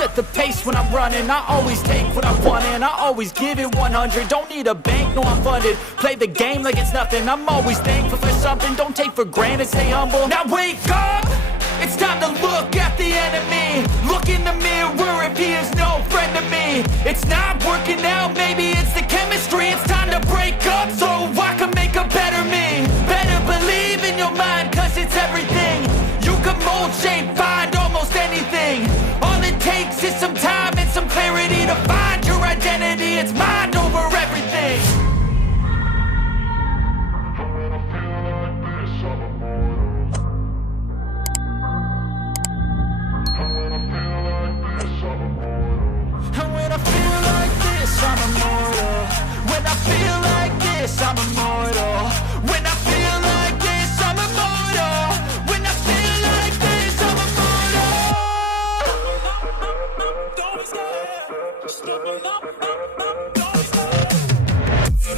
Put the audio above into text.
set the pace when I'm running. I always take what I want and I always give it 100. Don't need a bank, no I'm funded. Play the game like it's nothing. I'm always thankful for something. Don't take for granted, stay humble. Now wake up, it's time to look at the enemy. Look in the mirror if he is no friend to me. It's not working out, maybe it's the chemistry. It's time to break up so I can make a better me. Better believe in your mind, cause it's everything. You can mold, shape, find almost anything. All it takes is some time and some clarity to find your identity. It's mind over everything. And when I feel like this, I'm immortal. When I feel like